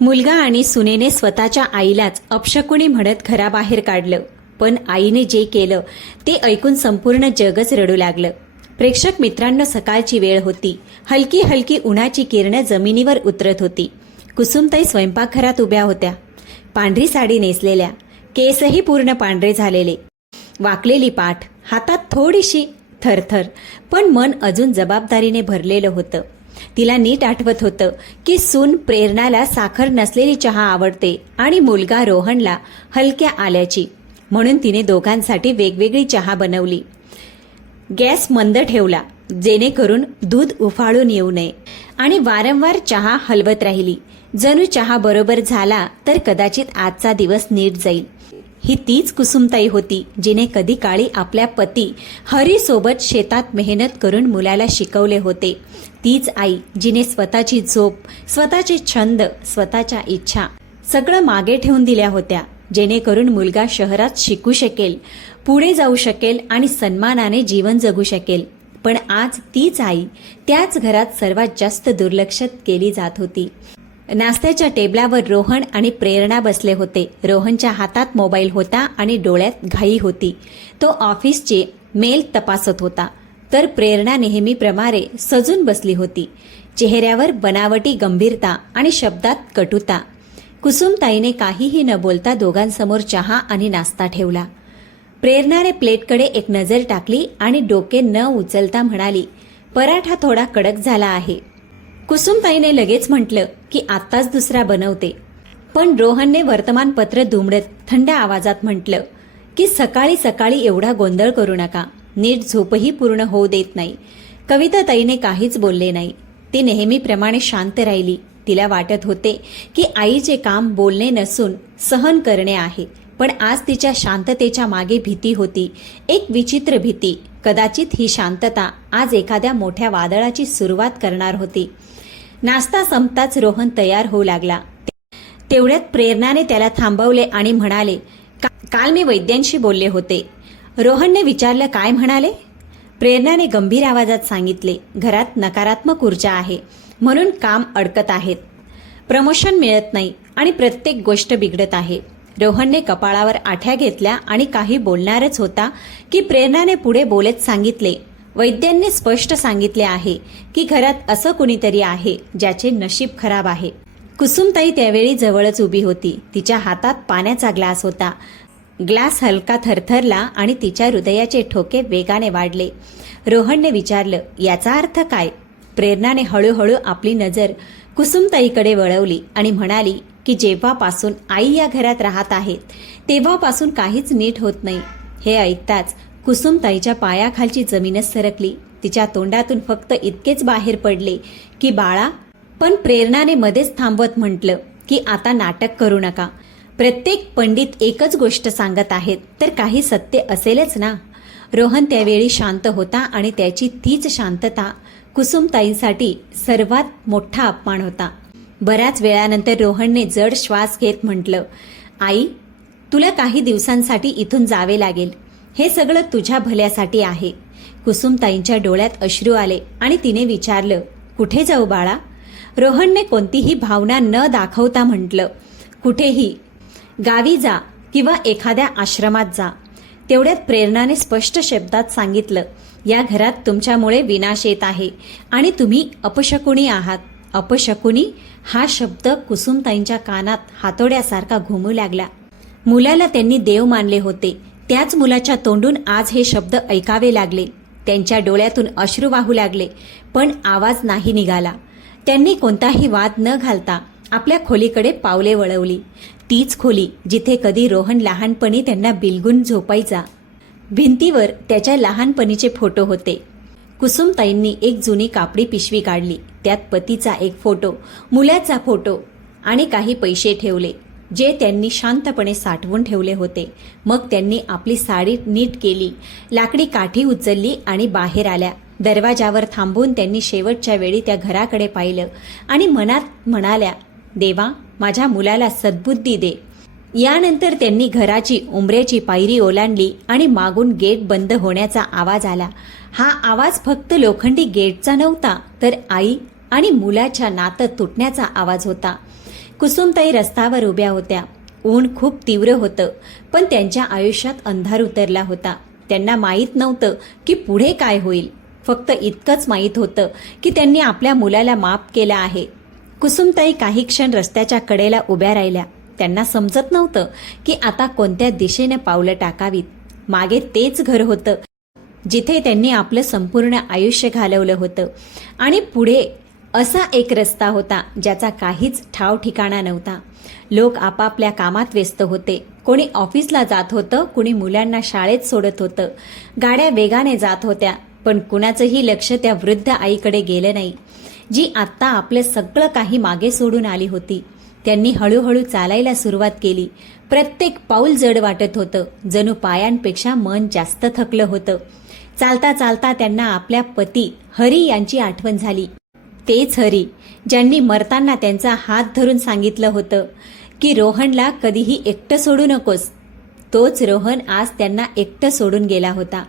मुलगा आणि सुनेने स्वतःच्या आईलाच अपशकुनी म्हणत घराबाहेर काढलं. पण आईने जे केलं ते ऐकून संपूर्ण जगच रडू लागलं. प्रेक्षक मित्रांनो, सकाळची वेळ होती. हलकी हलकी उन्हाची किरणं जमिनीवर उतरत होती. कुसुमताई स्वयंपाकघरात उभ्या होत्या. पांढरी साडी नेसलेल्या, केसही पूर्ण पांढरे झालेले, वाकलेली पाठ, हातात थोडीशी थरथर, पण मन अजून जबाबदारीने भरलेलं होतं. तिला नीट आठवत होतं की सून प्रेरणाला साखर नसलेली चहा आवडते आणि मुलगा रोहनला हलक्या आल्याची, म्हणून तिने दोघांसाठी वेगवेगळी चहा बनवली. गॅस मंद ठेवला जेणेकरून दूध उफाळून येऊ नये आणि वारंवार चहा हलवत राहिली. जणू चहा बरोबर झाला तर कदाचित आजचा दिवस नीट जाईल. ही तीच कुसुमताई होती जिने कधी काळी आपल्या पती हरी सोबत शेतात मेहनत करून मुलाला शिकवले होते. तीच आई जिने स्वतःची झोप, स्वतःचे छंद, स्वतःच्या इच्छा सगळं मागे ठेवून दिल्या होत्या, जेणेकरून मुलगा शहरात शिकू शकेल, पुढे जाऊ शकेल आणि सन्मानाने जीवन जगू शकेल. पण आज तीच आई त्याच घरात सर्वात जास्त दुर्लक्षित केली जात होती. नाश्त्याच्या टेबलावर रोहन आणि प्रेरणा बसले होते. रोहनच्या हातात मोबाईल होता आणि डोळ्यात घाई होती. तो ऑफिसचे मेल तपासत होता, तर प्रेरणा नेहमीप्रमाणे सजून बसली होती. चेहऱ्यावर बनावटी गंभीरता आणि शब्दात कटुता. कुसुमताईने काहीही न बोलता दोघांसमोर चहा आणि नाश्ता ठेवला. प्रेरणाने प्लेटकडे एक नजर टाकली आणि डोके न उचलता म्हणाली, पराठा थोडा कडक झाला आहे. कुसुमताईने लगेच म्हटलं की आत्ताच दुसरा बनवते. पण रोहनने वर्तमानपत्र दुमडत थंड आवाजात म्हटलं की सकाळी सकाळी एवढा गोंधळ करू नका, नीट झोपही पूर्ण होऊ देत नाही. कविताताईने काहीच बोलले नाही. ती नेहमीप्रमाणे शांत राहिली. तिला वाटत होते की आईचे काम बोलणे नसून सहन करणे आहे. पण आज तिच्या शांततेच्या मागे भीती होती, एक विचित्र भीती. कदाचित ही शांतता आज एखाद्या मोठ्या वादळाची सुरुवात करणार होती. नाश्ता संपताच रोहन तयार होऊ लागला. तेवढ्यात प्रेरणाने त्याला थांबवले आणि म्हणाले, काल मी वैद्यांशी बोलले होते. रोहनने विचारलं, काय म्हणाले? प्रेरणाने गंभीर आवाजात सांगितले, घरात नकारात्मक ऊर्जा आहे, म्हणून काम अडकत आहेत, प्रमोशन मिळत नाही आणि प्रत्येक गोष्ट बिघडत आहे. रोहनने कपाळावर आठ्या घेतल्या आणि काही बोलणारच होता की प्रेरणाने पुढे बोलत सांगितले, वैद्यांनी स्पष्ट सांगितले आहे की घरात असं कुणीतरी आहे ज्याचे नशीब खराब आहे. कुसुमताई त्यावेळी जवळच उभी होती. तिच्या हातात पाण्याचा ग्लास होता. ग्लास हलका थरथरला आणि तिच्या हृदयाचे ठोके वेगाने वाढले. रोहनने विचारलं, याचा अर्थ काय? प्रेरणाने हळूहळू आपली नजर कुसुमताईकडे वळवली आणि म्हणाली की जेव्हापासून आई या घरात राहत आहेत तेव्हापासून काहीच नीट होत नाही. हे ऐकताच कुसुमताईच्या पायाखालची जमीनच सरकली. तिच्या तोंडातून फक्त इतकेच बाहेर पडले की बाळा. पण प्रेरणाने मध्येच थांबवत म्हटलं की आता नाटक करू नका. प्रत्येक पंडित एकच गोष्ट सांगत आहेत, तर काही सत्य असेलच ना. रोहन त्यावेळी शांत होता आणि त्याची तीच शांतता कुसुमताईंसाठी सर्वात मोठा अपमान होता. बऱ्याच वेळानंतर रोहनने जड श्वास घेत म्हटलं, आई, तुला काही दिवसांसाठी इथून जावे लागेल. हे सगळं तुझ्या भल्यासाठी आहे. कुसुमताईंच्या डोळ्यात अश्रू आले आणि तिने विचारलं, कुठे जाऊ बाळा? रोहनने कोणतीही भावना न दाखवता म्हटलं, कुठेही. गावी जा किंवा एखाद्या आश्रमात जा. तेवढ्यात प्रेरणाने स्पष्ट शब्दात सांगितलं, या घरात तुमच्यामुळे विनाश येत आहे आणि तुम्ही अपशकुनी आहात. अपशकुनी हा शब्द कुसुमताईंच्या कानात हातोड्यासारखा घुमू लागला. मुलाला त्यांनी देव मानले होते, त्याच मुलाच्या तोंडून आज हे शब्द ऐकावे लागले. त्यांच्या डोळ्यातून अश्रू वाहू लागले, पण आवाज नाही निघाला. त्यांनी कोणताही वाद न घालता आपल्या खोलीकडे पावले वळवली. तीच खोली जिथे कधी रोहन लहानपणी त्यांना बिलगून झोपायचा. भिंतीवर त्याच्या लहानपणीचे फोटो होते. कुसुमताईंनी एक जुनी कापडी पिशवी काढली. त्यात पतीचा एक फोटो, मुलाचा फोटो आणि काही पैसे ठेवले, जे त्यांनी शांतपणे साठवून ठेवले होते. मग त्यांनी आपली साडी नीट केली, लाकडी काठी उचलली आणि बाहेर आल्या. दरवाजावर थांबून त्यांनी शेवटच्या वेळी त्या घराकडे पाहिलं आणि मनात म्हणाल्या, देवा, माझ्या मुलाला सद्बुद्धी दे. यानंतर त्यांनी घराची उंबऱ्याची पायरी ओलांडली आणि मागून गेट बंद होण्याचा आवाज आला. हा आवाज फक्त लोखंडी गेटचा नव्हता, तर आई आणि मुलाच्या नातं तुटण्याचा आवाज होता. कुसुमताई रस्त्यावर उभ्या होत्या. ऊन खूप तीव्र होतं, पण त्यांच्या आयुष्यात अंधार उतरला होता. त्यांना माहीत नव्हतं की पुढे काय होईल. फक्त इतकंच माहीत होतं की त्यांनी आपल्या मुलाला माफ केलं आहे. कुसुमताई काही क्षण रस्त्याच्या कडेला उभ्या राहिल्या. त्यांना समजत नव्हतं की आता कोणत्या दिशेने पावलं टाकावीत. मागे तेच घर होतं जिथे त्यांनी आपलं संपूर्ण आयुष्य घालवलं होतं, आणि पुढे असा एक रस्ता होता ज्याचा काहीच ठाव ठिकाणा नव्हता. लोक आपापल्या कामात व्यस्त होते. कोणी ऑफिसला जात होतं, कुणी मुलांना शाळेत सोडत होतं. गाड्या वेगाने जात होत्या, पण कुणाचंही लक्ष त्या वृद्ध आईकडे गेलं नाही, जी आत्ता आपलं सगळं काही मागे सोडून आली होती. त्यांनी हळूहळू चालायला सुरुवात केली. प्रत्येक पाऊल जड वाटत होतं, जणू पायांपेक्षा मन जास्त थकलं होतं. चालता चालता त्यांना आपल्या पती हरी यांची आठवण झाली. तेच हरी ज्यांनी मरताना त्यांचा हात धरून सांगितलं होतं की रोहनला कधीही एकटं सोडू नकोस. तोच रोहन आज त्यांना एकटं सोडून गेला होता.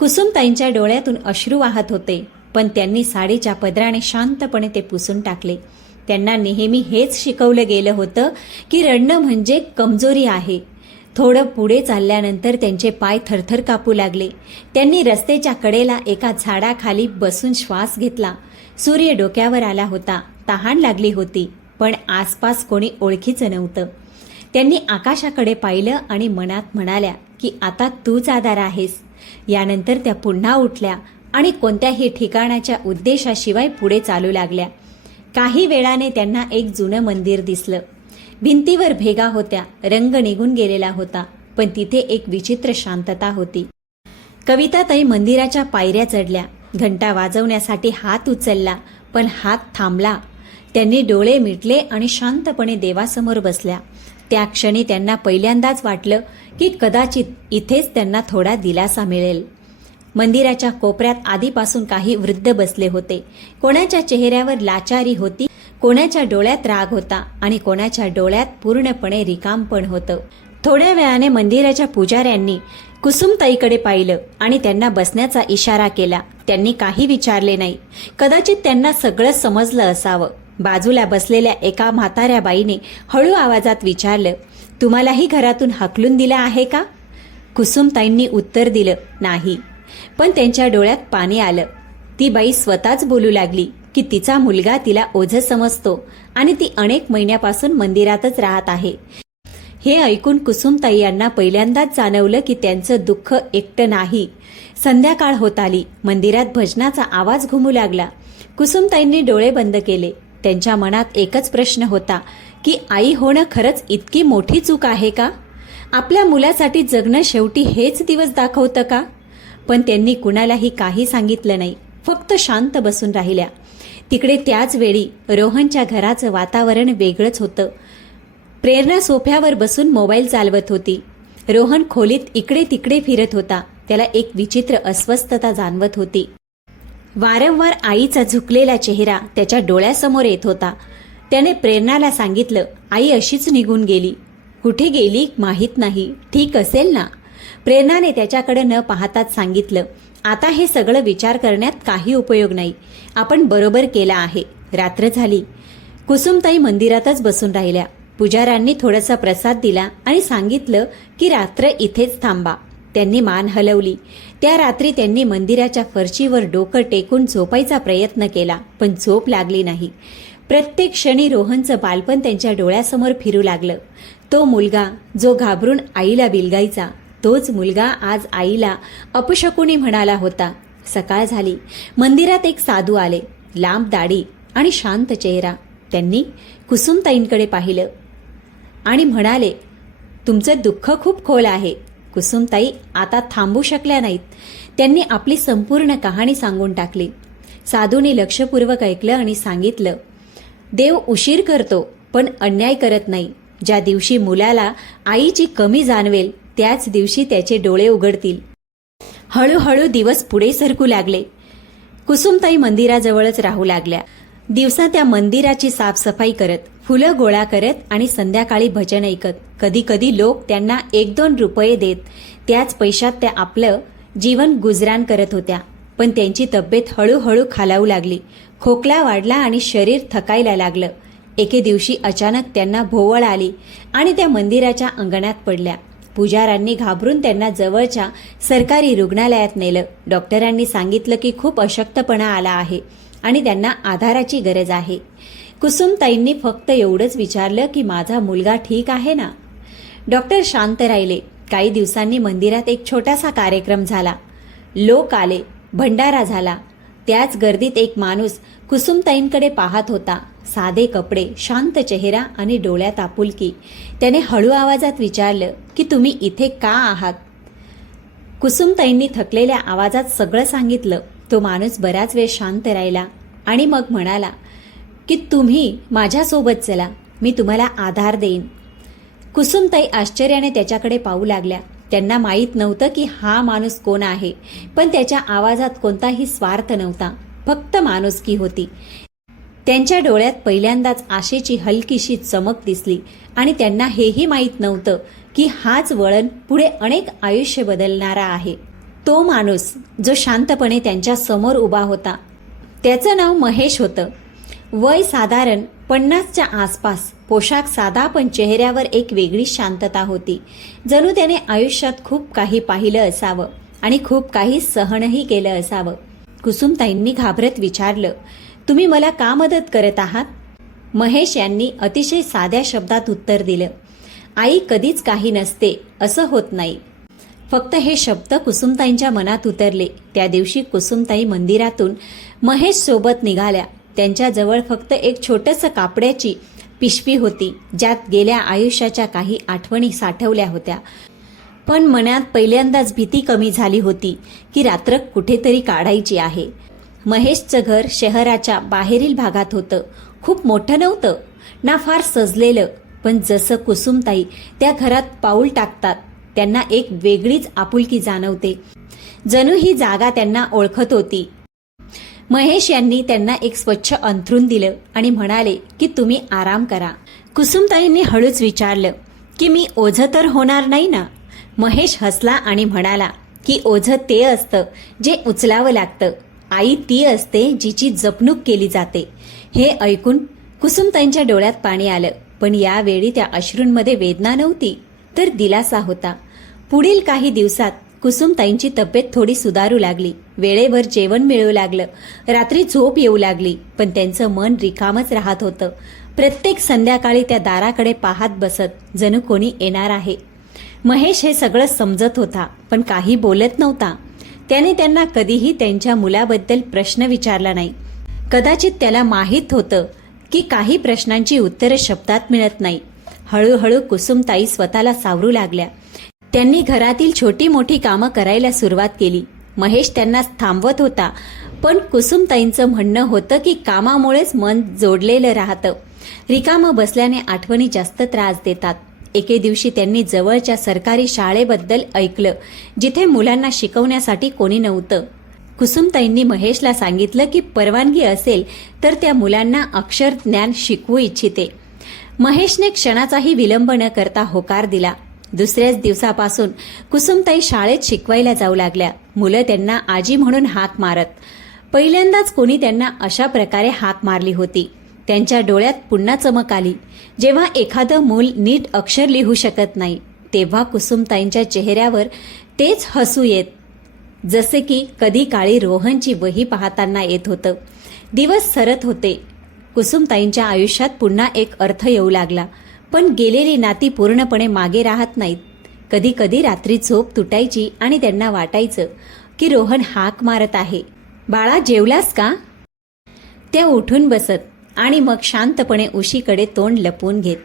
कुसुमताईंच्या डोळ्यातून अश्रू वाहत होते, पण त्यांनी साडीच्या पदराने शांतपणे ते पुसून टाकले. त्यांना नेहमी हेच शिकवलं गेलं होतं की रडणं म्हणजे कमजोरी आहे. थोडं पुढे चालल्यानंतर त्यांचे पाय थरथर कापू लागले. त्यांनी रस्त्याच्या कडेला एका झाडाखाली बसून श्वास घेतला. सूर्य डोक्यावर आला होता. तहान लागली होती, पण आसपास कोणी ओळखीचं नव्हतं. त्यांनी आकाशाकडे पाहिलं आणि मनात म्हणाल्या की आता तूच आधार आहेस. यानंतर त्या पुन्हा उठल्या आणि कोणत्याही ठिकाणाच्या उद्देशाशिवाय पुढे चालू लागल्या. काही वेळाने त्यांना एक जुनं मंदिर दिसलं. भिंतीवर भेगा होत्या, रंग निघून गेलेला होता, पण तिथे एक विचित्र शांतता होती. कविताताई मंदिराच्या पायऱ्या चढल्या. घंटा वाजवण्यासाठी हात उचलला, पण हात थांबला. त्यांनी डोळे मिटले आणि शांतपणे देवासमोर बसल्या. त्या क्षणी त्यांना पहिल्यांदाच वाटलं की कदाचित इथेच त्यांना थोडा दिलासा मिळेल. मंदिराच्या कोपऱ्यात आधीपासून काही वृद्ध बसले होते. कोणाच्या चेहऱ्यावर लाचारी होती, कोणाच्या डोळ्यात राग होता आणि कोणाच्या डोळ्यात पूर्णपणे रिकामपण होतं. थोड्या वेळाने मंदिराच्या पुजाऱ्यांनी कुसुमताईकडे पाहिलं आणि त्यांना बसण्याचा इशारा केला. त्यांनी काही विचारले नाही. कदाचित त्यांना सगळं समजलं असावं. बाजूला बसलेल्या एका म्हाताऱ्या बाईने हळू आवाजात विचारलं, तुम्हालाही घरातून हाकलून दिलं आहे का? कुसुमताईंनी उत्तर दिलं, नाही. पण त्यांच्या डोळ्यात पाणी आलं. ती बाई स्वतःच बोलू लागली की तिचा मुलगा तिला ओझं समजतो आणि ती अनेक महिन्यापासून मंदिरातच राहत आहे. हे ऐकून कुसुमताई यांना पहिल्यांदाच जाणवलं की त्यांचं दुःख एकटं नाही. संध्याकाळ होत आली. मंदिरात भजनाचा आवाज घुमू लागला. कुसुमताईंनी डोळे बंद केले. त्यांच्या मनात एकच प्रश्न होता की आई होणं खरंच इतकी मोठी चूक आहे का? आपल्या मुलासाठी जगणं शेवटी हेच दिवस दाखवतं का? पण त्यांनी कुणालाही काही सांगितलं नाही. फक्त शांत बसून राहिल्या. तिकडे त्याच वेळी रोहनच्या घराचं वातावरण वेगळंच होतं. प्रेरणा सोफ्यावर बसून मोबाईल चालवत होती. रोहन खोलीत इकडे तिकडे फिरत होता. त्याला एक विचित्र अस्वस्थता जाणवत होती. वारंवार आईचा झुकलेला चेहरा त्याच्या डोळ्यासमोर येत होता. त्याने प्रेरणाला सांगितलं, आई अशीच निघून गेली. कुठे गेली माहीत नाही, ठीक असेल ना? प्रेरणाने त्याच्याकडे न पाहताच सांगितलं, आता हे सगळं विचार करण्यात काही उपयोग नाही. आपण बरोबर केला आहे. रात्र झाली. कुसुमताई मंदिरातच बसून राहिल्या. पुजाऱ्यांनी थोडासा प्रसाद दिला आणि सांगितलं की रात्र इथेच थांबा. त्यांनी मान हलवली. त्या रात्री त्यांनी मंदिराच्या फरशीवर डोकं टेकून झोपायचा प्रयत्न केला, पण झोप लागली नाही. प्रत्येक क्षणी रोहनचं बालपण त्यांच्या डोळ्यासमोर फिरू लागलं. तो मुलगा जो घाबरून आईला बिलगायचा, तोच मुलगा आज आईला अपशकुनी म्हणाला होता. सकाळ झाली. मंदिरात एक साधू आले. लांब दाढी आणि शांत चेहरा. त्यांनी कुसुमताईंकडे पाहिलं आणि म्हणाले, तुमचं दुःख खूप खोल आहे. कुसुमताई आता थांबू शकल्या नाहीत. त्यांनी आपली संपूर्ण कहाणी सांगून टाकली. साधूने लक्षपूर्वक ऐकलं आणि सांगितलं, देव उशीर करतो पण अन्याय करत नाही. ज्या दिवशी मुलाला आईची कमी जाणवेल त्याच दिवशी त्याचे डोळे उघडतील. हळूहळू दिवस पुढे सरकू लागले. कुसुमताई मंदिराजवळच राहू लागल्या. दिवसा त्या मंदिराची साफसफाई करत, फुलं गोळा करत आणि संध्याकाळी भजन ऐकत. कधी कधी लोक त्यांना 1-2 रुपये देत. त्याच पैशात त्या आपलं जीवन गुजराण करत होत्या. पण त्यांची तब्येत हळूहळू खालावू लागली. खोकला वाढला आणि शरीर थकायला लागलं. एके दिवशी अचानक त्यांना भोवळ आली आणि त्या मंदिराच्या अंगणात पडल्या. पुजाऱ्यांनी घाबरून त्यांना जवळच्या सरकारी रुग्णालयात नेलं. डॉक्टरांनी सांगितलं की खूप अशक्तपणा आला आहे आणि त्यांना आधाराची गरज आहे. कुसुमताईंनी फक्त एवढंच विचारलं की माझा मुलगा ठीक आहे ना? डॉक्टर शांत राहिले. काही दिवसांनी मंदिरात एक छोटासा कार्यक्रम झाला. लोक आले, भंडारा झाला. त्याच गर्दीत एक माणूस कुसुमताईंकडे पाहत होता. साधे कपडे, शांत चेहरा आणि डोळ्यात आपुलकी. त्याने हळू आवाजात विचारलं की तुम्ही इथे का आहात? कुसुमताईंनी थकलेल्या आवाजात सगळं सांगितलं. तो माणूस बराच वेळ शांत राहिला आणि मग म्हणाला की तुम्ही माझ्यासोबत चला, मी तुम्हाला आधार देईन. कुसुमताई आश्चर्याने त्याच्याकडे पाहू लागल्या. त्यांना माहीत नव्हतं की हा माणूस कोण आहे, पण त्याच्या आवाजात कोणताही स्वार्थ नव्हता, फक्त माणुसकी होती. त्यांच्या डोळ्यात पहिल्यांदाच आशेची हलकीशी चमक दिसली आणि त्यांना हेही माहीत नव्हतं की हाच वळण पुढे अनेक आयुष्य बदलणारा आहे. तो माणूस जो शांतपणे त्यांच्या समोर उभा होता त्याचं नाव महेश होतं. वय साधारण 50च्या आसपास. पोशाख साधा पण चेहऱ्यावर एक वेगळी शांतता होती. जणू त्याने आयुष्यात खूप काही पाहिलं असावं आणि खूप काही सहनही केलं असावं. कुसुमताईंनी घाबरत विचारलं, तुम्ही मला का मदत करत आहात? महेश यांनी अतिशय साध्या शब्दात उत्तर दिलं, आई कधीच काही नसते असं होत नाही. फक्त हे शब्द कुसुमताईंच्या मनात उतरले. त्या दिवशी कुसुमताई मंदिरातून महेश सोबत निघाल्या. त्यांच्याजवळ फक्त एक छोटंसं कापड्याची पिशवी होती, ज्यात गेल्या आयुष्याच्या काही आठवणी साठवल्या होत्या. पण मनात पहिल्यांदाच भीती कमी झाली होती की रात्र कुठेतरी काढायची आहे. महेशचं घर शहराच्या बाहेरील भागात होतं. खूप मोठं नव्हतं ना फार सजलेलं, पण जसं कुसुमताई त्या घरात पाऊल टाकतात त्यांना एक वेगळीच आपुलकी जाणवते. जणू ही जागा त्यांना ओळखत होती. महेश यांनी त्यांना एक स्वच्छ अंथरूण दिलं आणि म्हणाले की तुम्ही आराम करा. कुसुमताईंनी हळूच विचारलं की मी ओझं तर होणार नाही ना? महेश हसला आणि म्हणाला की ओझं ते असतं जे उचलावं लागतं, आई ती असते जिची जपणूक केली जाते. हे ऐकून कुसुमताईंच्या डोळ्यात पाणी आलं, पण यावेळी त्या अश्रूंमध्ये वेदना नव्हती तर दिलासा होता. पुढील काही दिवसात कुसुमताईंची तब्येत थोडी सुधारू लागली. वेळेवर जेवण मिळू लागलं. रात्री झोप येऊ लागली, पण त्यांचं मन रिकामच राहत होतं. प्रत्येक संध्याकाळी त्या दाराकडे पाहत बसत, जणू कोणी येणार आहे. महेश हे सगळं समजत होता, पण काही बोलत नव्हता. त्याने त्यांना कधीही त्यांच्या मुलाबद्दल प्रश्न विचारला नाही. कदाचित त्याला माहीत होतं की काही प्रश्नांची उत्तरं शब्दात मिळत नाही. हळूहळू कुसुमताई स्वतःला सावरू लागल्या. त्यांनी घरातील छोटी मोठी कामं करायला सुरुवात केली. महेश त्यांना थांबवत होता, पण कुसुमताईंचं म्हणणं होतं की कामामुळेच मन जोडलेलं राहतं. रिकामं बसल्याने आठवणी जास्त त्रास देतात. एके दिवशी त्यांनी जवळच्या सरकारी शाळेबद्दल ऐकलं, जिथे मुलांना शिकवण्यासाठी कोणी नव्हतं. कुसुमताईंनी महेशला सांगितलं की परवानगी असेल तर त्या मुलांना अक्षर ज्ञान शिकवू इच्छिते. महेशने क्षणाचाही विलंब न करता होकार दिला. दुसऱ्याच दिवसापासून कुसुमताई शाळेत शिकवायला जाऊ लागल्या. मुलं त्यांना आजी म्हणून हाक मारत. पहिल्यांदाच कोणी त्यांना अशा प्रकारे हाक मारली होती. त्यांच्या डोळ्यात पुन्हा चमक आली. जेव्हा एखादं मूल नीट अक्षर लिहू शकत नाही, तेव्हा कुसुमताईंच्या चेहऱ्यावर तेच हसू येत, जसे की कधी काळी रोहनची वही पाहताना येत होतं. दिवस सरत होते. कुसुमताईंच्या आयुष्यात पुन्हा एक अर्थ येऊ लागला. पण गेलेली नाती पूर्णपणे मागे राहत नाहीत. कधी कधी रात्री झोप तुटायची आणि त्यांना वाटायचं की रोहन हाक मारत आहे, बाळा जेवलास का? त्या उठून बसत आणि मग शांतपणे उशीकडे तोंड लपवून घेत,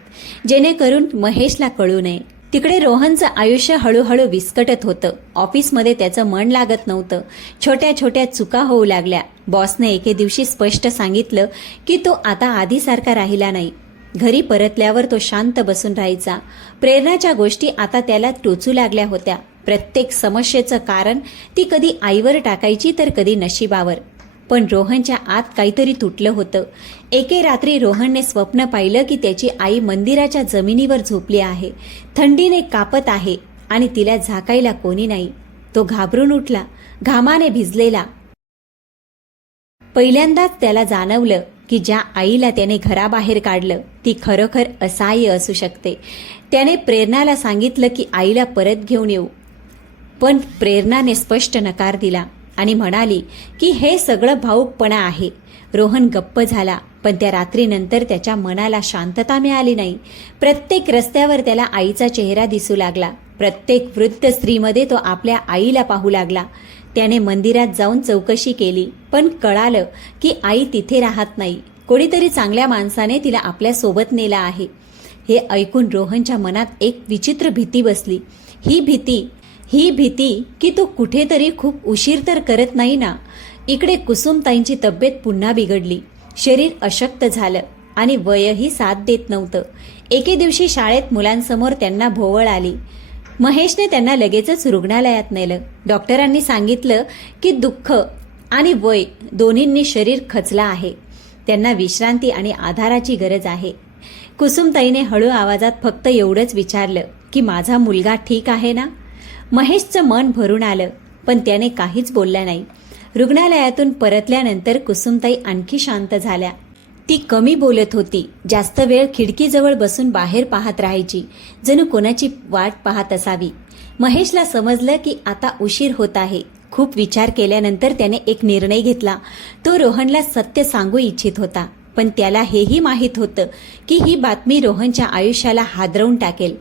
जेणेकरून महेशला कळू नये. तिकडे रोहनचं आयुष्य हळूहळू विस्कटत होतं. ऑफिसमध्ये त्याचं मन लागत नव्हतं. छोट्या छोट्या चुका होऊ लागल्या. बॉसने एके दिवशी स्पष्ट सांगितलं की तो आता आधीसारखा राहिला नाही. घरी परतल्यावर तो शांत बसून राहायचा. प्रेरणाच्या गोष्टी आता त्याला टोचू लागल्या होत्या. प्रत्येक समस्येचं कारण ती कधी आईवर टाकायची तर कधी नशिबावर. पण रोहनच्या आत काहीतरी तुटलं होतं. एके रात्री रोहनने स्वप्न पाहिलं की त्याची आई मंदिराच्या जमिनीवर झोपली आहे, थंडीने कापत आहे आणि तिला झाकायला कोणी नाही. तो घाबरून उठला, घामाने भिजलेला. पहिल्यांदाच त्याला जाणवलं की ज्या आईला त्याने घराबाहेर काढलं ती खरोखर असहाय्य असू शकते. त्याने प्रेरणाला सांगितलं की आईला परत घेऊन येऊ, पण प्रेरणाने स्पष्ट नकार दिला आणि म्हणाली की हे सगळं भावुकपणा आहे. रोहन गप्प झाला, पण त्या रात्रीनंतर त्याच्या मनाला शांतता मिळाली नाही. प्रत्येक रस्त्यावर त्याला आईचा चेहरा दिसू लागला. प्रत्येक वृद्ध स्त्रीमध्ये तो आपल्या आईला पाहू लागला. त्याने मंदिरात जाऊन चौकशी केली, पण कळालं की आई तिथे राहत नाही. कोणीतरी चांगल्या माणसाने तिला आपल्या सोबत नेला आहे. हे ऐकून रोहनच्या मनात एक विचित्र भीती बसली. ही भीती की तो कुठेतरी खूप उशीर तर करत नाही ना. इकडे कुसुमताईंची तब्येत पुन्हा बिघडली. शरीर अशक्त झालं आणि वयही साथ देत नव्हतं. एके दिवशी शाळेत मुलांसमोर त्यांना भोवळ आली. महेशने त्यांना लगेचच रुग्णालयात नेलं. डॉक्टरांनी सांगितलं की दुःख आणि वय दोन्हींनी शरीर खचलं आहे. त्यांना विश्रांती आणि आधाराची गरज आहे. कुसुमताईने हळू आवाजात फक्त एवढंच विचारलं की माझा मुलगा ठीक आहे ना. महेशचं मन भरून आलं, पण त्याने काहीच बोलला नाही. रुग्णालयातून परतल्यानंतर कुसुमताई आणखी शांत झाल्या. ती कमी बोलत होती. जास्त वेळ खिडकीजवळ बसून बाहेर पाहत राहायची, जणू कोणाची वाट पाहत असावी. महेशला समजलं की आता उशीर होत आहे. खूप विचार केल्यानंतर त्याने एक निर्णय घेतला. तो रोहनला सत्य सांगू इच्छित होता, पण त्याला हेही माहीत होतं की ही बातमी रोहनच्या आयुष्याला हादरवून टाकेल.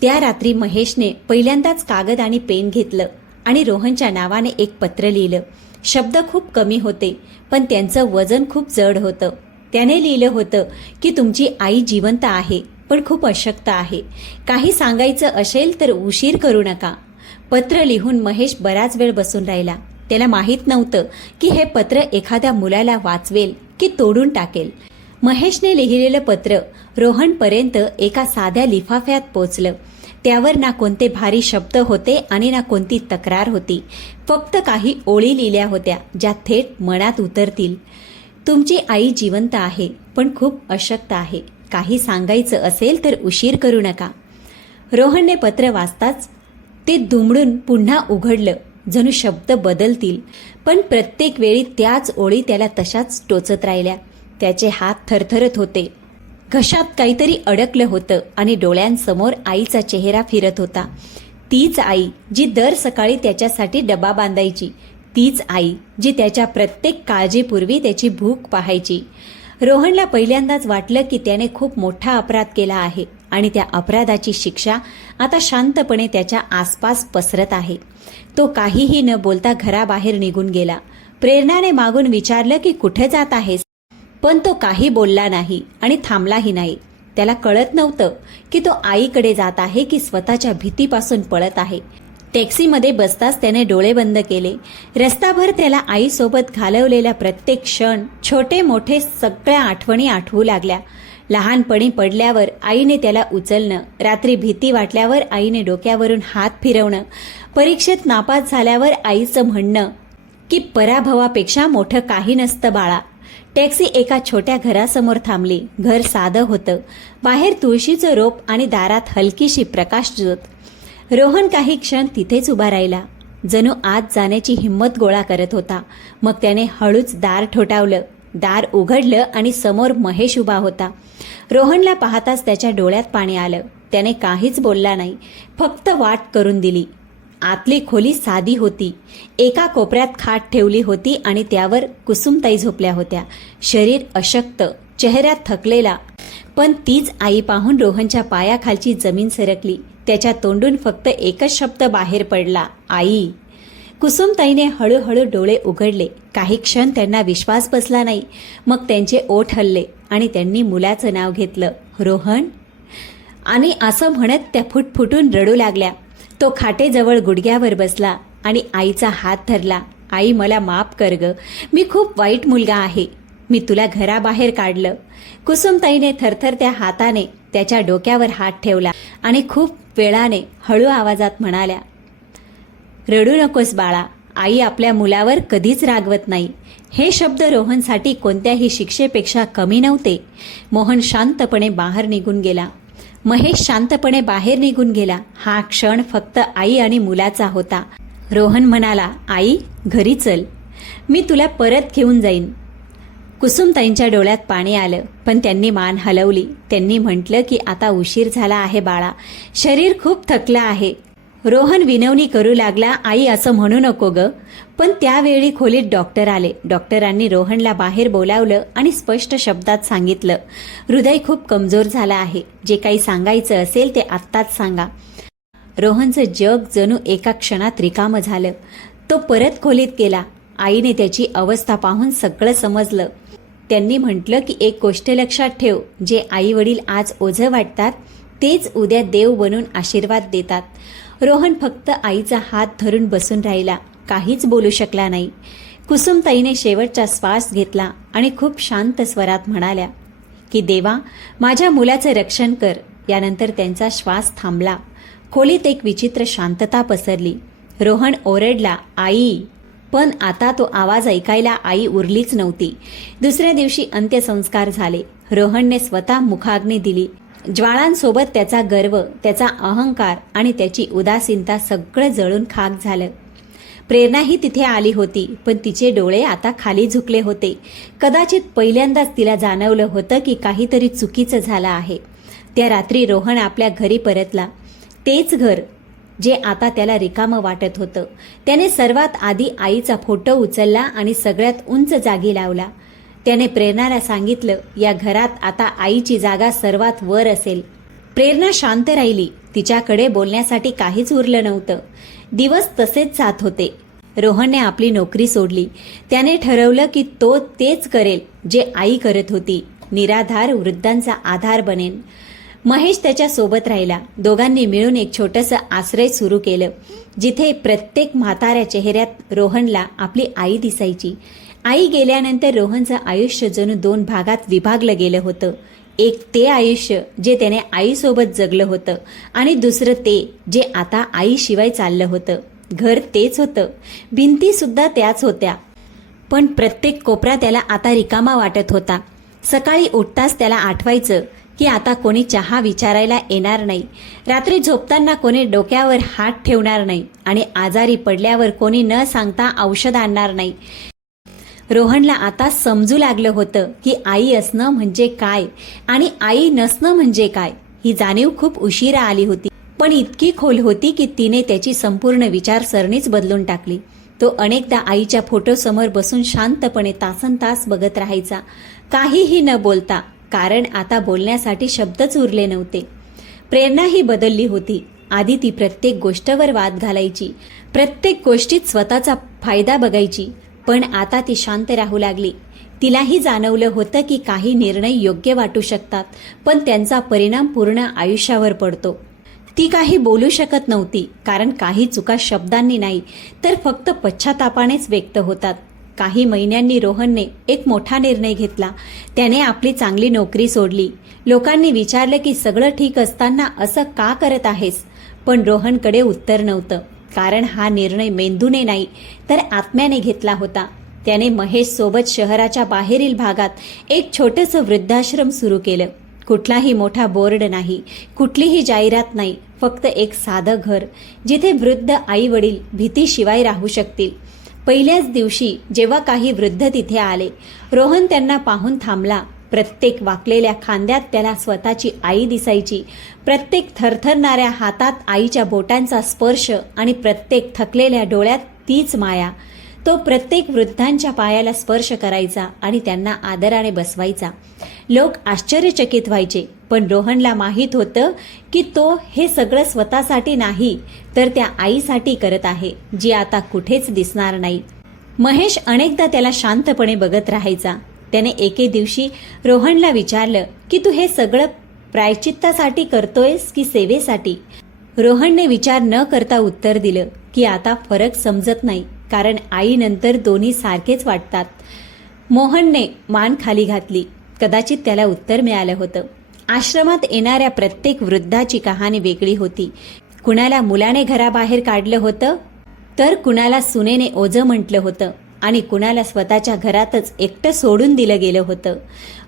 त्या रात्री महेशने पहिल्यांदाच कागद आणि पेन घेतलं आणि रोहनच्या नावाने एक पत्र लिहिलं. शब्द खूप कमी होते, पण त्यांचं वजन खूप जड होतं. त्याने लिहिलं होतं की तुमची आई जिवंत आहे, पण खूप अशक्त आहे. काही सांगायचं असेल तर उशीर करू नका. पत्र लिहून महेश बराच वेळ बसून राहिला. त्याला माहीत नव्हतं की हे पत्र एखाद्या मुलाला वाचवेल की तोडून टाकेल. महेशने लिहिलेलं पत्र रोहनपर्यंत एका साध्या लिफाफ्यात पोचलं. त्यावर ना कोणते भारी शब्द होते आणि ना कोणती तक्रार होती. फक्त काही ओळी लिहिल्या होत्या ज्या थेट मनात उतरतील. तुमची आई जिवंत आहे, पण खूप अशक्त आहे. काही सांगायचं असेल तर उशीर करू नका. रोहनने पत्र वाचताच ते दुमडून पुन्हा उघडलं, जणू शब्द बदलतील, पण प्रत्येक वेळी त्याच ओळी त्याला तशाच टोचत राहिल्या. त्याचे हात थरथरत होते. घशात काहीतरी अडकलं होतं आणि डोळ्यांसमोर आईचा चेहरा फिरत होता. तीच आई जी दर सकाळी त्याच्यासाठी डबा बांधायची. तीच आई जी त्याच्या प्रत्येक काळजीपूर्वी त्याची भूक पाहायची. रोहनला पहिल्यांदाच वाटलं की त्याने खूप मोठा अपराध केला आहे आणि त्या अपराधाची शिक्षा आता शांतपणे त्याच्या आसपास पसरत आहे. तो काहीही न बोलता घराबाहेर निघून गेला. प्रेरणाने मागून विचारलं की कुठे जात आहेस, पण तो काही बोलला नाही आणि थांबलाही नाही. त्याला कळत नव्हतं की तो आईकडे जात आहे की स्वतःच्या भीतीपासून पळत आहे. टॅक्सीमध्ये बसताच त्याने डोळे बंद केले. रस्ताभर त्याला आईसोबत घालवलेला प्रत्येक क्षण, छोटे मोठे सगळ्या आठवणी आठवू लागल्या. लहानपणी पडल्यावर आईने त्याला उचलणं, रात्री भीती वाटल्यावर आईने डोक्यावरून हात फिरवणं, परीक्षेत नापास झाल्यावर आईचं म्हणणं की पराभवापेक्षा मोठं काही नसतं बाळा. टॅक्सी एका छोट्या घरासमोर थांबली. घर साधं होतं. बाहेर तुळशीचं रोप आणि दारात हलकीशी प्रकाश ज्योत. रोहन काही क्षण तिथेच उभा राहिला, जणू आत जाण्याची हिंमत गोळा करत होता. मग त्याने हळूच दार ठोठावलं. दार उघडलं आणि समोर महेश उभा होता. रोहनला पाहताच त्याच्या डोळ्यात पाणी आलं. त्याने काहीच बोलला नाही, फक्त वाट करून दिली. आतली खोली साधी होती. एका कोपऱ्यात खाट ठेवली होती आणि त्यावर कुसुमताई झोपल्या होत्या. शरीर अशक्त, चेहऱ्यात थकलेला, पण तीच आई पाहून रोहनच्या पायाखालची जमीन सरकली. त्याच्या तोंडून फक्त एकच शब्द बाहेर पडला, आई. कुसुमताईने हळूहळू डोळे उघडले. काही क्षण त्यांना विश्वास बसला नाही. मग त्यांचे ओठ हलले आणि त्यांनी मुलाचं नाव घेतलं, रोहन. आणि असं म्हणत त्या फुटफुटून रडू लागल्या. तो खाटेजवळ गुडघ्यावर बसला आणि आईचा हात धरला. आई, मला माफ कर ग. मी खूप वाईट मुलगा आहे. मी तुला घराबाहेर काढलं. कुसुमताईने थरथरत्या हाताने त्याच्या डोक्यावर हात ठेवला आणि खूप वेळाने हळू आवाजात म्हणाल्या, रडू नकोस बाळा. आई आपल्या मुलावर कधीच रागवत नाही. हे शब्द रोहनसाठी कोणत्याही शिक्षेपेक्षा कमी नव्हते. मोहन शांतपणे बाहेर निघून गेला. महेश शांतपणे बाहेर निघून गेला. हा क्षण फक्त आई आणि मुलाचा होता. रोहन म्हणाला, आई, घरी चल. मी तुला परत घेऊन जाईन. कुसुमताईंच्या डोळ्यात पाणी आलं, पण त्यांनी मान हलवली. त्यांनी म्हटलं की आता उशीर झाला आहे बाळा, शरीर खूप थकलं आहे. रोहन विनवणी करू लागला, आई असं म्हणू नको ग. पण त्यावेळी खोलीत डॉक्टर आले. डॉक्टरांनी रोहनला बाहेर बोलावलं आणि स्पष्ट शब्दात सांगितलं, हृदय खूप कमजोर झालं आहे. जे काही सांगायचं असेल ते आत्ताच सांगा. रोहनचं जग जणू एका क्षणात रिकामं झालं. तो परत खोलीत गेला. आईने त्याची अवस्था पाहून सगळं समजलं. त्यांनी म्हटलं की एक गोष्ट लक्षात ठेव, जे आई वडील आज ओझं वाटतात तेच उद्या देव बनून आशीर्वाद देतात. रोहन फक्त आईचा हात धरून बसून राहिला, काहीच बोलू शकला नाही. कुसुमताईने शेवटचा श्वास घेतला आणि खूप शांत स्वरात म्हणाल्या की देवा, माझ्या मुलाचं रक्षण कर. यानंतर त्यांचा श्वास थांबला. खोलीत एक विचित्र शांतता पसरली. रोहन ओरडला, आई. पण आता तो आवाज ऐकायला आई उरलीच नव्हती. दुसऱ्या दिवशी अंत्यसंस्कार झाले. रोहनने स्वतः मुखाग्नी दिली. ज्वाळांसोबत त्याचा गर्व, त्याचा अहंकार आणि त्याची उदासीनता सगळं जळून खाक झालं. प्रेरणाही तिथे आली होती, पण तिचे डोळे आता खाली झुकले होते. कदाचित पहिल्यांदाच तिला जाणवलं होतं की काहीतरी चुकीचं झालं आहे. त्या रात्री रोहन आपल्या घरी परतला. तेच घर जे आता त्याला रिकामं वाटत होतं. त्याने सर्वात आधी आईचा फोटो उचलला आणि सगळ्यात उंच जागी लावला. त्याने प्रेरणाला सांगितलं, या घरात आता आईची जागा सर्वात वर असेल. प्रेरणा शांत राहिली. तिच्याकडे बोलण्यासाठी काहीच उरलं नव्हतं. दिवस तसेच जात होते. रोहनने आपली नोकरी सोडली. त्याने ठरवलं की तो तेच करेल जे आई करत होती, निराधार वृद्धांचा आधार बनेन. महेश त्याच्या सोबत राहिला. दोघांनी मिळून एक छोटंसं आश्रय सुरू केलं, जिथे प्रत्येक म्हाताऱ्या चेहऱ्यात रोहनला आपली आई दिसायची. आई गेल्यानंतर रोहनचं आयुष्य जणू दोन भागात विभागलं गेलं होतं. एक ते आयुष्य जे त्याने आईसोबत जगलं होतं आणि दुसरं ते जे आता आईशिवाय चाललं होतं. घर तेच होतं, भिंती सुद्धा त्याच होत्या, पण प्रत्येक कोपरा त्याला आता रिकामा वाटत होता. सकाळी उठताच त्याला आठवायचं की आता कोणी चहा विचारायला येणार नाही. रात्री झोपताना कोणी डोक्यावर हात ठेवणार नाही आणि आजारी पडल्यावर कोणी न सांगता औषध आणणार नाही. रोहनला आता समजू लागलं होतं की आई असणं म्हणजे काय आणि आई नसणं म्हणजे काय. ही जाणीव खूप उशिरा आली होती, पण इतकी खोल होती की तिने त्याची संपूर्ण विचारसरणीच बदलून टाकली. तो अनेकदा आईच्या फोटोसमोर बसून शांतपणे तासनतास बघत राहायचा, काहीही न बोलता, कारण आता बोलण्यासाठी शब्दच उरले नव्हते. प्रेरणाही बदलली होती. आधी ती प्रत्येक गोष्टवर वाद घालायची, प्रत्येक गोष्टीत स्वतःचा फायदा बघायची, पण आता ती शांत राहू लागली. तिलाही जाणवलं होतं की काही निर्णय योग्य वाटू शकतात, पण त्यांचा परिणाम पूर्ण आयुष्यावर पडतो. ती काही बोलू शकत नव्हती, कारण काही चुका शब्दांनी नाही तर फक्त पश्चातापानेच व्यक्त होतात. काही महिन्यांनी रोहनने एक मोठा निर्णय घेतला. त्याने आपली चांगली नोकरी सोडली. लोकांनी विचारलं की सगळं ठीक असताना असं का करत आहेस, पण रोहनकडे उत्तर नव्हतं, कारण हा निर्णय मेंदूने नाही तर आत्म्याने घेतला होता. त्याने महेश सोबत शहराच्या बाहेरील भागात एक छोटंसं वृद्धाश्रम सुरू केलं. कुठलाही मोठा बोर्ड नाही, कुठलीही जाहिरात नाही, फक्त एक साधं घर जिथे वृद्ध आई वडील भीतीशिवाय राहू शकतील. पहिल्याच दिवशी जेव्हा काही वृद्ध तिथे आले, रोहन त्यांना पाहून थांबला. प्रत्येक वाकलेल्या खांद्यात त्याला स्वतःची आई दिसायची. प्रत्येक थरथरणाऱ्या हातात आईच्या बोटांचा स्पर्श आणि प्रत्येक थकलेल्या डोळ्यात तीच माया. तो प्रत्येक वृद्धांच्या पायाला स्पर्श करायचा आणि त्यांना आदराने बसवायचा. लोक आश्चर्यचकित व्हायचे, पण रोहनला माहीत होतं की तो हे सगळं स्वतःसाठी नाही तर त्या आईसाठी करत आहे, जी आता कुठेच दिसणार नाही. महेश अनेकदा त्याला शांतपणे बघत राहायचा. त्याने एके दिवशी रोहनला विचारलं की तू हे सगळं प्रायश्चित्तासाठी करतोयस की सेवेसाठी. रोहनने विचार न करता उत्तर दिलं की आता फरक समजत नाही, कारण आईनंतर दोन्ही सारखेच वाटतात. मोहनने मान खाली घातली. कदाचित त्याला उत्तर मिळालं होतं. आश्रमात येणाऱ्या प्रत्येक वृद्धाची कहाणी वेगळी होती. कुणाला मुलाने घराबाहेर काढलं होतं, तर कुणाला सुनेने ओझं म्हटलं होतं आणि कुणाला स्वतःच्या घरातच एकटं सोडून दिलं गेलं होतं.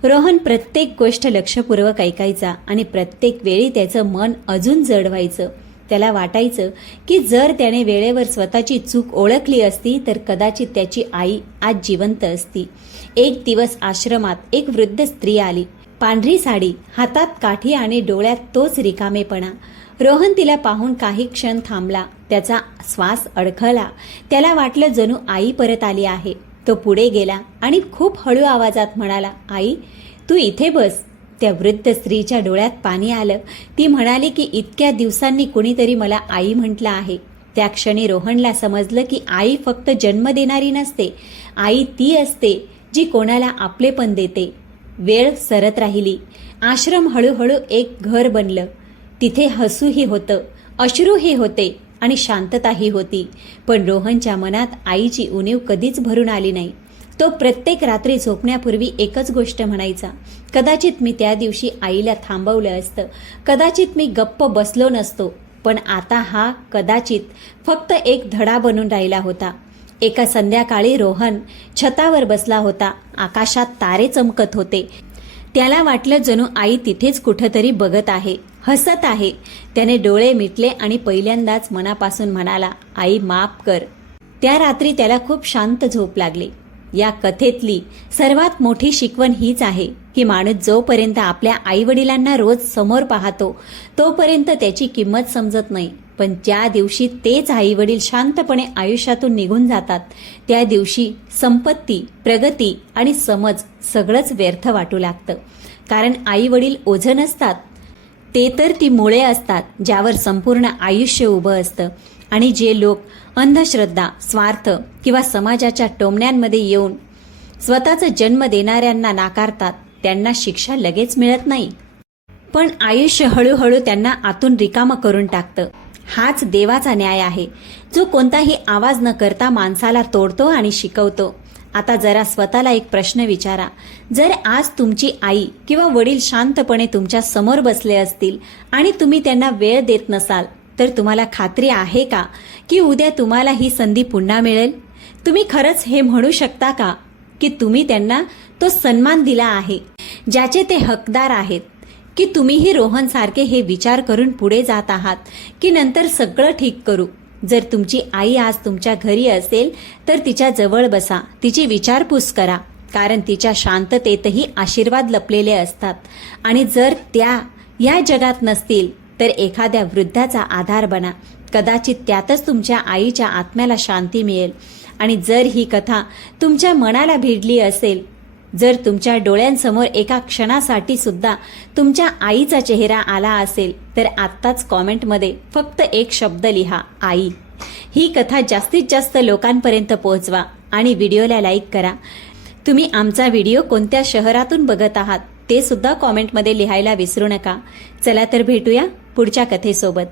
रोहन प्रत्येक गोष्ट लक्षपूर्वक ऐकायचा आणि प्रत्येक वेळी त्याचं मन अजून जड व्हायचं. त्याला वाटायचं की जर त्याने वेळेवर स्वतःची चूक ओळखली असती तर कदाचित त्याची आई आज जिवंत असती. एक दिवस आश्रमात एक वृद्ध स्त्री आली. पांढरी साडी, हातात काठी आणि डोळ्यात तोच रिकामेपणा. रोहन तिला पाहून काही क्षण थांबला. त्याचा श्वास अडखळला. त्याला वाटलं जणू आई परत आली आहे. तो पुढे गेला आणि खूप हळू आवाजात म्हणाला, आई, तू इथे बस. त्या वृद्ध स्त्रीच्या डोळ्यात पाणी आलं. ती म्हणाली की इतक्या दिवसांनी कुणीतरी मला आई म्हटलं आहे. त्या क्षणी रोहनला समजलं की आई फक्त जन्म देणारी नसते. आई ती असते जी कोणाला आपलेपण देते. वेळ सरत राहिली. आश्रम हळूहळू एक घर बनलं. तिथे हसूही होतं, अश्रूही होते आणि शांतताही होती. पण रोहनच्या मनात आईची उणीव कधीच भरून आली नाही. तो प्रत्येक रात्री झोपण्यापूर्वी एकच गोष्ट म्हणायचा, कदाचित मी त्या दिवशी आईला थांबवलं असतं, कदाचित मी गप्प बसलो नसतो. पण आता हा कदाचित फक्त एक धडा बनून राहिला होता. एका संध्याकाळी रोहन छतावर बसला होता. आकाशात तारे चमकत होते. त्याला वाटलं जणू आई तिथेच कुठंतरी बघत आहे, हसत आहे. त्याने डोळे मिटले आणि पहिल्यांदाच मनापासून म्हणाला, आई माफ कर. त्या रात्री त्याला खूप शांत झोप लागली. या कथेतली सर्वात मोठी शिकवण हीच आहे की माणूस जोपर्यंत आपल्या आईवडिलांना रोज समोर पाहतो तोपर्यंत त्याची किंमत समजत नाही. पण ज्या दिवशी तेच आईवडील शांतपणे आयुष्यातून निघून जातात त्या दिवशी संपत्ती, प्रगती आणि समज सगळंच व्यर्थ वाटू लागतं. कारण आईवडील ओझं नसतात, ते तर ती मुळे असतात ज्यावर संपूर्ण आयुष्य उभं असतं. आणि जे लोक अंधश्रद्धा, स्वार्थ किंवा समाजाच्या टोमण्यांमध्ये येऊन स्वतःचा जन्म देणाऱ्यांना नाकारतात त्यांना शिक्षा लगेच मिळत नाही, पण आयुष्य हळूहळू त्यांना आतून रिकामं करून टाकतं. हाच देवाचा न्याय आहे, जो कोणताही आवाज न करता माणसाला तोडतो आणि शिकवतो. आता जरा स्वतःला एक प्रश्न विचारा, जर आज तुमची आई किंवा वडील शांतपणे तुमच्या समोर बसले असतील आणि तुम्ही त्यांना वेळ देत नसाल तर तुम्हाला खात्री आहे का की उद्या तुम्हाला ही संधी पुन्हा मिळेल? तुम्ही खरंच हे म्हणू शकता का की तुम्ही त्यांना तो सन्मान दिला आहे ज्याचे ते हकदार आहेत? की तुम्हीही रोहनसारखे हे विचार करून पुढे जात आहात की नंतर सगळं ठीक करू? जर तुमची आई आज तुमच्या घरी असेल तर तिच्या जवळ बसा, तिची विचारपूस करा, कारण तिच्या शांततेतही आशीर्वाद लपलेले असतात. आणि जर त्या या जगात नसतील तर एखाद्या वृद्धाचा आधार बना. कदाचित त्यातच तुमच्या आईच्या आत्म्याला शांती मिळेल. आणि जर ही कथा तुमच्या मनाला भिडली असेल, जर तुमच्या डोळ्यांसमोर एका क्षणासाठी सुद्धा तुमच्या आईचा चेहरा आला असेल तर आत्ताच कॉमेंटमध्ये फक्त एक शब्द लिहा, आई. ही कथा जास्तीत जास्त लोकांपर्यंत पोहोचवा आणि व्हिडिओला लाईक करा. तुम्ही आमचा व्हिडिओ कोणत्या शहरातून बघत आहात ते सुद्धा कॉमेंटमध्ये लिहायला विसरू नका. चला तर भेटूया पुढच्या कथेसोबत.